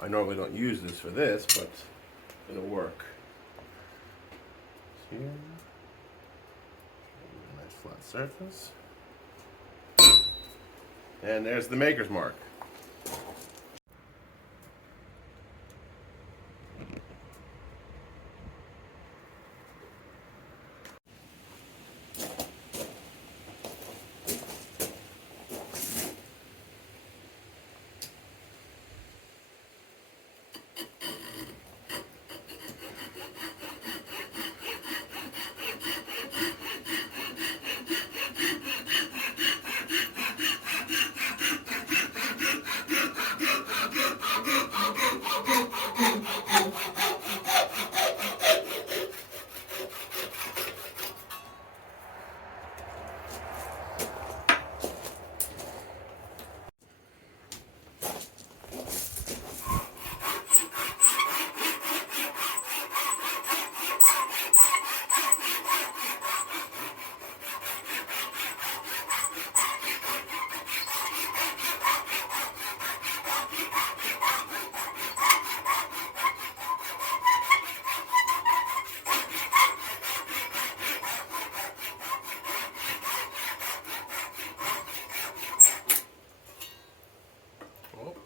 I normally don't use this for this, but it'll work. Here, nice flat surface, and there's the maker's mark.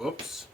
Oops.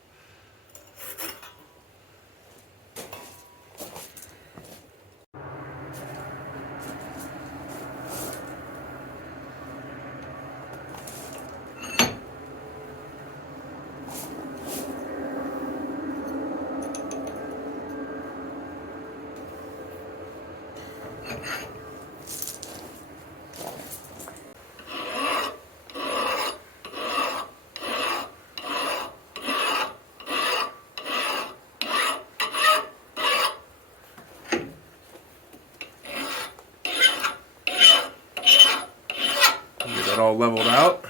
Get that all leveled out.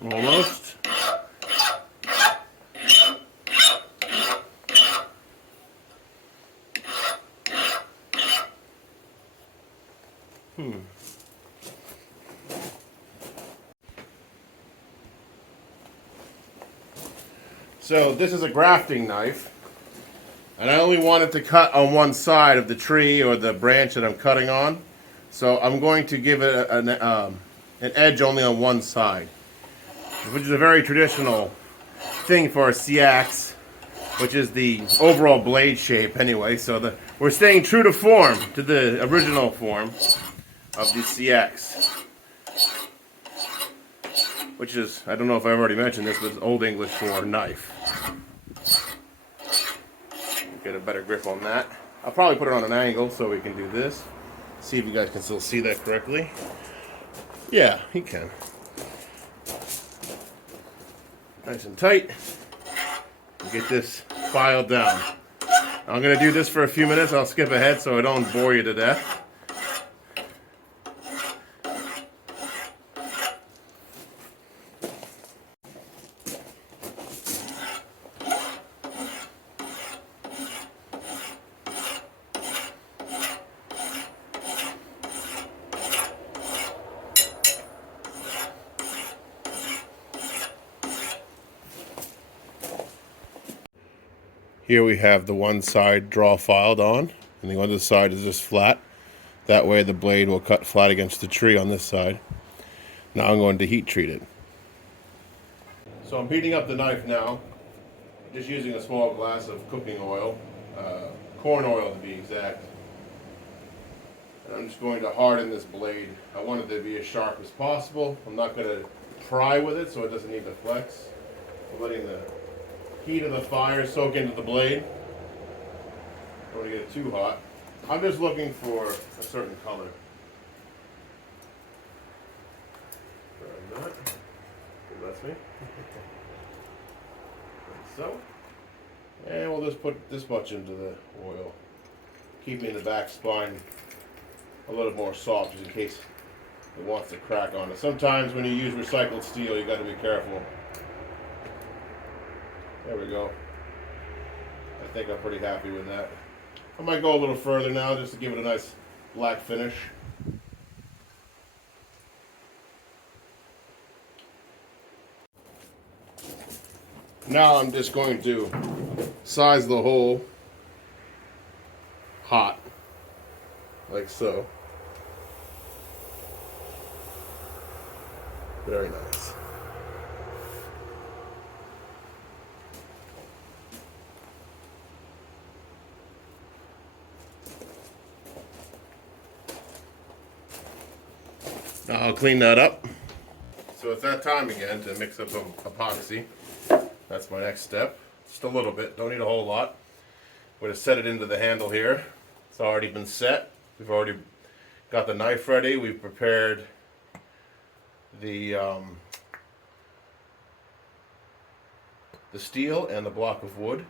Almost. So this is a grafting knife, and I only wanted to cut on one side of the tree or the branch that I'm cutting on. So I'm going to give it an edge only on one side, which is a very traditional thing for a seax, which is the overall blade shape anyway. So we're staying true to form, to the original form of the seax, which is, I don't know if I've already mentioned this, but it's Old English for knife. Get a better grip on that. I'll probably put it on an angle so we can do this. See if you guys can still see that correctly. Yeah, you can. Nice and tight. Get this filed down. I'm going to do this for a few minutes. I'll skip ahead so I don't bore you to death. Here we have the one side draw filed on, and the other side is just flat. That way the blade will cut flat against the tree on this side. Now I'm going to heat treat it. So I'm heating up the knife now, just using a small glass of cooking oil, corn oil to be exact. And I'm just going to harden this blade. I want it to be as sharp as possible. I'm not going to pry with it so it doesn't need to flex. I'm letting the heat of the fire soak into the blade. Don't want to get it too hot. I'm just looking for a certain color. Grab that. That's me. Like so. And we'll just put this much into the oil, keeping the back spine a little more soft just in case it wants to crack on it. Sometimes when you use recycled steel, you got to be careful. There we go. I think I'm pretty happy with that. I might go a little further now just to give it a nice black finish. Now I'm just going to size the hole hot, like so. Very nice. Now I'll clean that up. So it's that time again to mix up epoxy. That's my next step. Just a little bit, don't need a whole lot. We're gonna set it into the handle here. It's already been set. We've already got the knife ready. We've prepared the steel and the block of wood.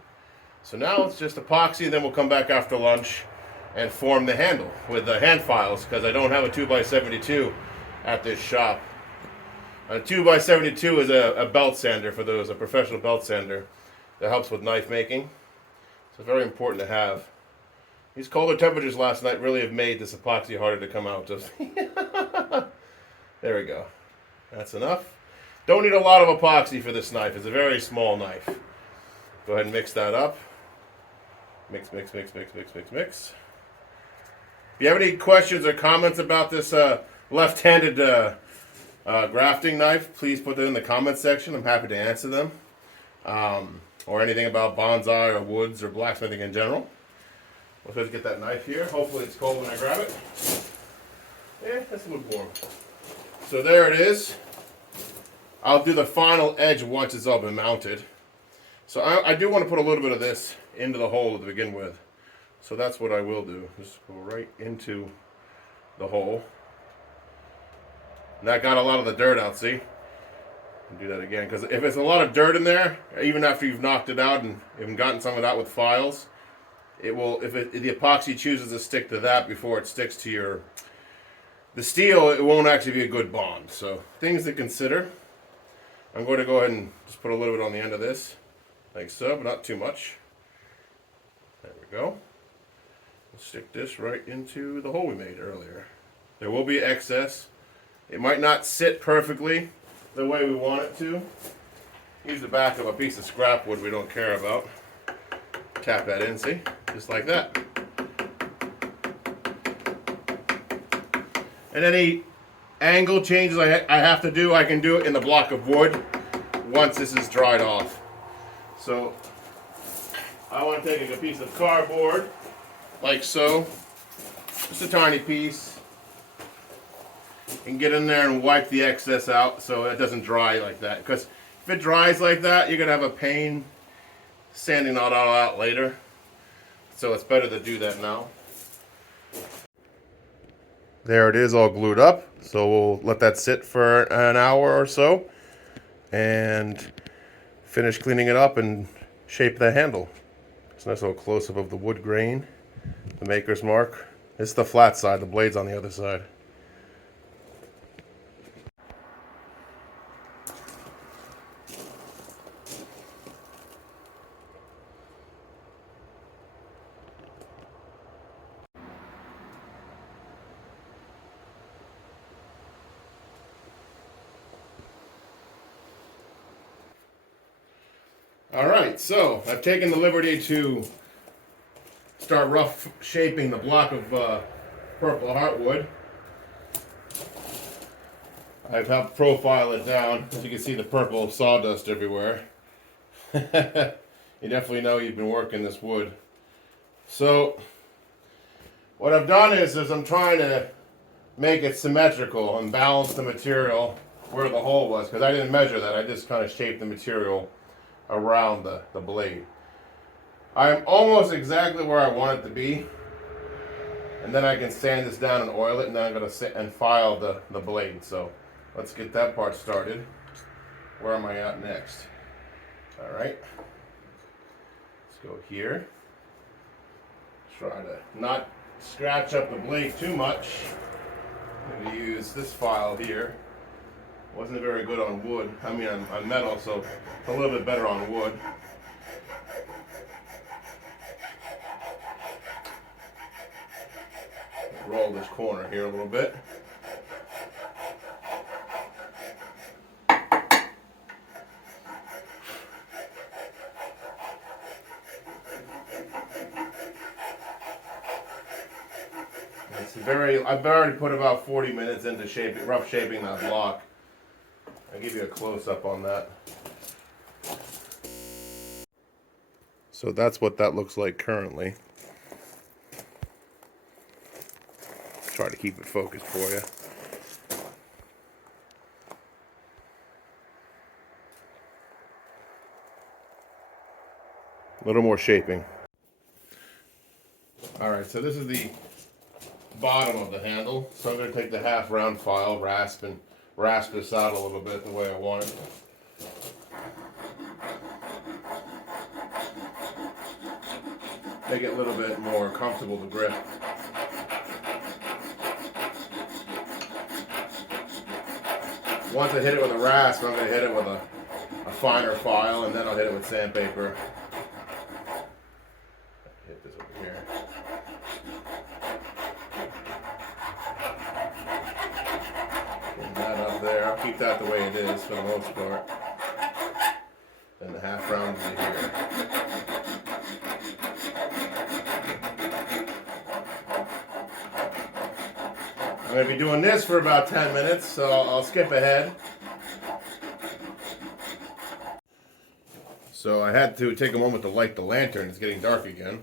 So now it's just epoxy, and then we'll come back after lunch and form the handle with the hand files, because I don't have a 2x72 at this shop. A 2x72 is a belt sander for those, a professional belt sander that helps with knife making. So very important to have. These colder temperatures last night really have made this epoxy harder to come out. There we go. That's enough. Don't need a lot of epoxy for this knife. It's a very small knife. Go ahead and mix that up. Mix, mix, mix, mix, mix, mix, mix. If you have any questions or comments about this left-handed grafting knife, please put them in the comments section. I'm happy to answer them. Or anything about bonsai or woods or blacksmithing in general. Let's just get that knife here. Hopefully it's cold when I grab it. Yeah, it's a little warm. So there it is. I'll do the final edge once it's all been mounted. So I do want to put a little bit of this into the hole to begin with. So that's what I will do. Just go right into the hole. And that got a lot of the dirt out, see? I'll do that again, because if there's a lot of dirt in there, even after you've knocked it out and even gotten some of that with files, it will, if the epoxy chooses to stick to that before it sticks to the steel, it won't actually be a good bond. So things to consider. I'm going to go ahead and just put a little bit on the end of this, like so, but not too much. There we go. We'll stick this right into the hole we made earlier. There will be excess. It might not sit perfectly the way we want it to. Use the back of a piece of scrap wood we don't care about. Tap that in, see? Just like that. And any angle changes I have to do, I can do it in the block of wood once this is dried off. So I want to take a piece of cardboard, like so, just a tiny piece, and get in there and wipe the excess out so it doesn't dry like that. Because if it dries like that, you're going to have a pain sanding that all out later. So it's better to do that now. There it is, all glued up. So we'll let that sit for an hour or so and finish cleaning it up and shape the handle. It's a nice little close-up of the wood grain, the maker's mark. It's the flat side, the blade's on the other side. Alright, so I've taken the liberty to start rough shaping the block of Purple Heartwood. I've helped profile it down. As you can see, the purple sawdust everywhere. You definitely know you've been working this wood. So what I've done is I'm trying to make it symmetrical and balance the material where the hole was, because I didn't measure that. I just kind of shaped the material around the blade. I'm almost exactly where I want it to be, and then I can sand this down and oil it, and then I'm going to and file the blade. So let's get that part started. Where am I at next? Alright, let's go here. Try to not scratch up the blade too much. I'm going to use this file here. Wasn't very good on wood. I mean on metal, so a little bit better on wood. roll this corner here a little bit. I've already put about 40 minutes into rough shaping that block. I'll give you a close-up on that. So that's what that looks like currently. Try to keep it focused for you. A little more shaping. Alright, so this is the bottom of the handle. So I'm going to take the half round file, rasp this out a little bit the way I want it. Make it a little bit more comfortable to grip. Once I hit it with a rasp, I'm going to hit it with a finer file, and then I'll hit it with sandpaper. Hit this over here. Get that up there. I'll keep that the way it is for the most part. Then the half round will be here. I'm going to be doing this for about 10 minutes, so I'll skip ahead. So I had to take a moment to light the lantern. It's getting dark again.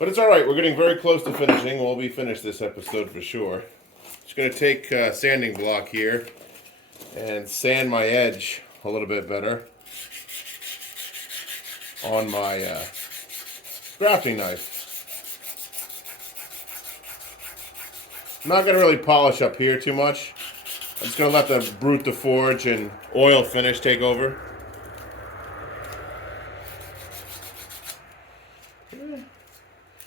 But it's alright, we're getting very close to finishing. We'll be finished this episode for sure. Just going to take a sanding block here and sand my edge a little bit better on my grafting knife. I'm not going to really polish up here too much. I'm just going to let the brute de forge and oil finish take over.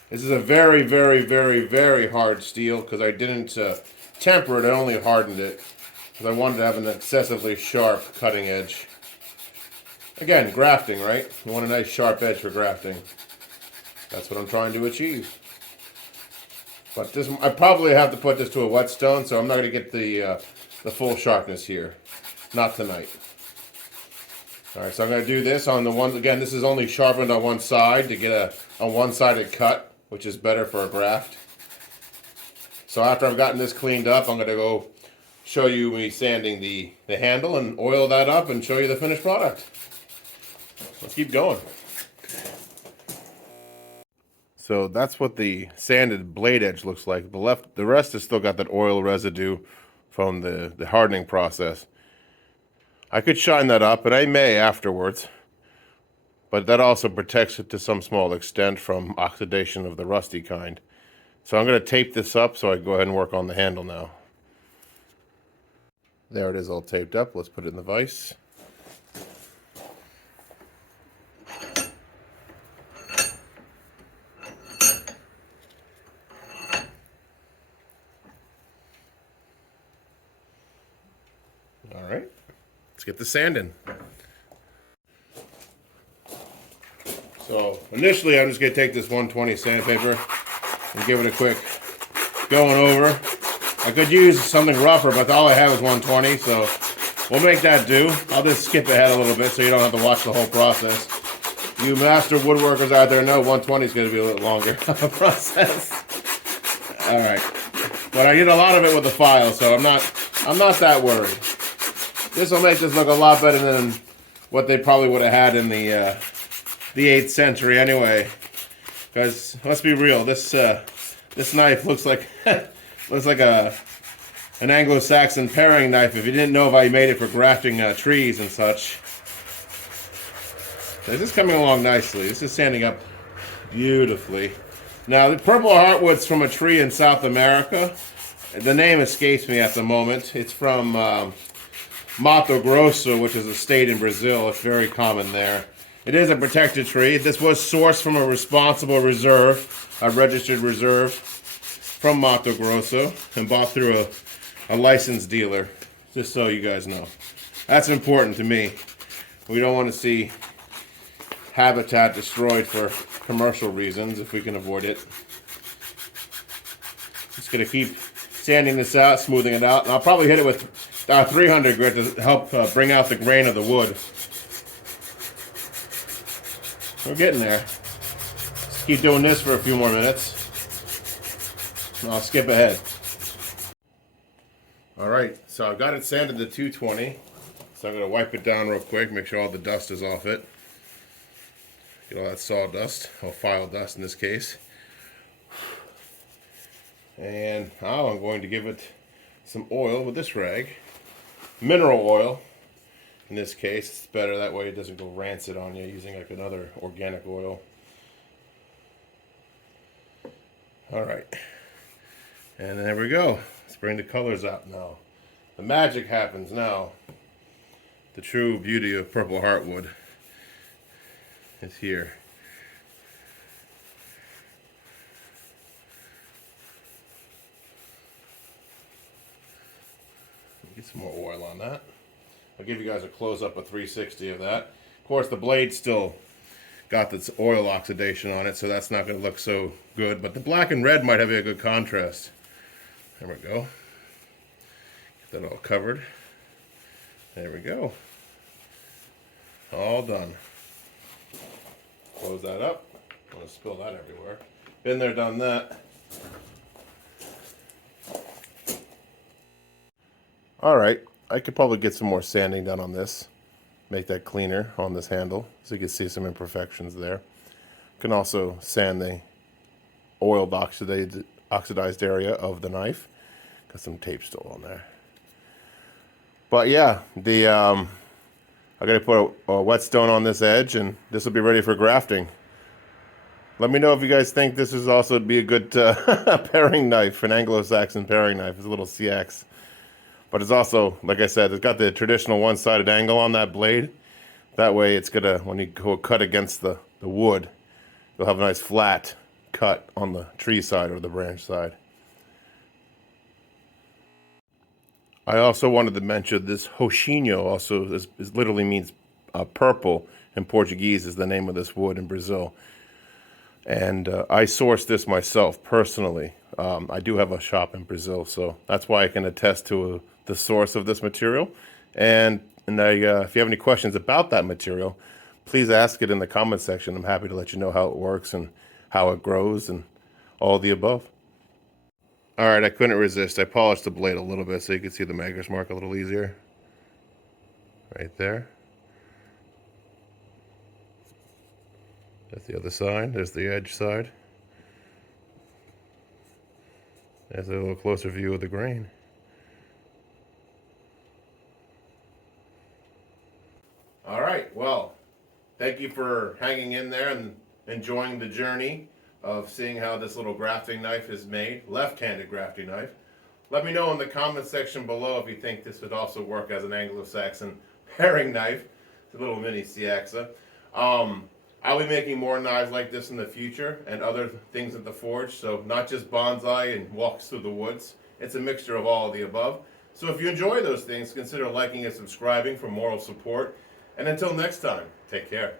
This is a very, very, very, very hard steel because I didn't temper it, I only hardened it because I wanted to have an excessively sharp cutting edge. Again, grafting, right? You want a nice sharp edge for grafting. That's what I'm trying to achieve. But this, I probably have to put this to a whetstone, so I'm not going to get the full sharpness here. Not tonight. Alright, so I'm going to do this on the one, again, this is only sharpened on one side to get a one-sided cut, which is better for a graft. So after I've gotten this cleaned up, I'm going to go show you me sanding the handle and oil that up and show you the finished product. Let's keep going. So that's what the sanded blade edge looks like. The rest has still got that oil residue from the hardening process. I could shine that up, and I may afterwards, but that also protects it to some small extent from oxidation of the rusty kind. So I'm going to tape this up so I can go ahead and work on the handle now. There it is all taped up. Let's put it in the vise. All right, let's get the sanding. So initially I'm just going to take this 120 sandpaper and give it a quick going over. I could use something rougher, but all I have is 120, so we'll make that do. I'll just skip ahead a little bit so you don't have to watch the whole process. You master woodworkers out there know 120 is going to be a little longer of a process. Alright. But I did a lot of it with the file, so I'm not that worried. This will make this look a lot better than what they probably would have had in the 8th century anyway. Because let's be real, this knife looks like an Anglo Saxon paring knife if you didn't know if I made it for grafting trees and such. This is coming along nicely. This is sanding up beautifully. Now the Purple Heartwood's from a tree in South America. The name escapes me at the moment. It's from Mato Grosso, which is a state in Brazil. It's very common there. It is a protected tree. This was sourced from a responsible reserve, a registered reserve from Mato Grosso, and bought through a licensed dealer, just so you guys know. That's important to me. We don't want to see habitat destroyed for commercial reasons if we can avoid it. Just Gonna keep sanding this out, smoothing it out, and I'll probably hit it with 300 grit to help bring out the grain of the wood. We're getting there. Let's keep doing this for a few more minutes. And I'll skip ahead. Alright, so I've got it sanded to 220. So I'm going to wipe it down real quick, make sure all the dust is off it. Get all that sawdust, or file dust in this case. And now I'm going to give it some oil with this rag. Mineral oil. In this case, it's better that way it doesn't go rancid on you using like another organic oil. Alright. And there we go. Let's bring the colors out now. The magic happens now. The true beauty of Purple Heartwood is here. Get some more oil on that. I'll give you guys a close-up of 360 of that. Of course, the blade still got this oil oxidation on it, so that's not going to look so good. But the black and red might have a good contrast. There we go. Get that all covered. There we go. All done. Close that up. I'm going to spill that everywhere. Been there, done that. Alright, I could probably get some more sanding done on this. Make that cleaner on this handle so you can see some imperfections there. Can also sand the oiled oxidized area of the knife. Got some tape still on there. But yeah, I gotta put a whetstone on this edge and this will be ready for grafting. Let me know if you guys think this is also be a good paring knife, an Anglo Saxon paring knife. It's a little seax. But it's also, like I said, it's got the traditional one-sided angle on that blade. That way it's gonna, when you go cut against the wood, you'll have a nice flat cut on the tree side or the branch side. I also wanted to mention this roxinho also literally means purple in Portuguese is the name of this wood in Brazil. And I sourced this myself personally. I do have a shop in Brazil, so that's why I can attest to the source of this material. And if you have any questions about that material, please ask it in the comment section. I'm happy to let you know how it works and how it grows and all the above. Alright, I couldn't resist. I polished the blade a little bit so you can see the maker's mark a little easier. Right there. That's the other side. There's the edge side. There's a little closer view of the grain. Alright, well, thank you for hanging in there and enjoying the journey of seeing how this little grafting knife is made, left-handed grafting knife. Let me know in the comment section below if you think this would also work as an Anglo Saxon paring knife. It's a little mini seax. I'll be making more knives like this in the future and other things at the forge, so not just bonsai and walks through the woods. It's a mixture of all of the above. So if you enjoy those things, consider liking and subscribing for moral support. And until next time, take care.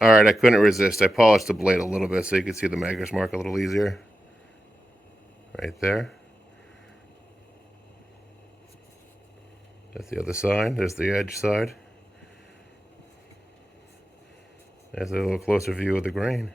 Alright, I couldn't resist. I polished the blade a little bit so you can see the maker's mark a little easier. Right there. That's the other side. There's the edge side. There's a little closer view of the grain.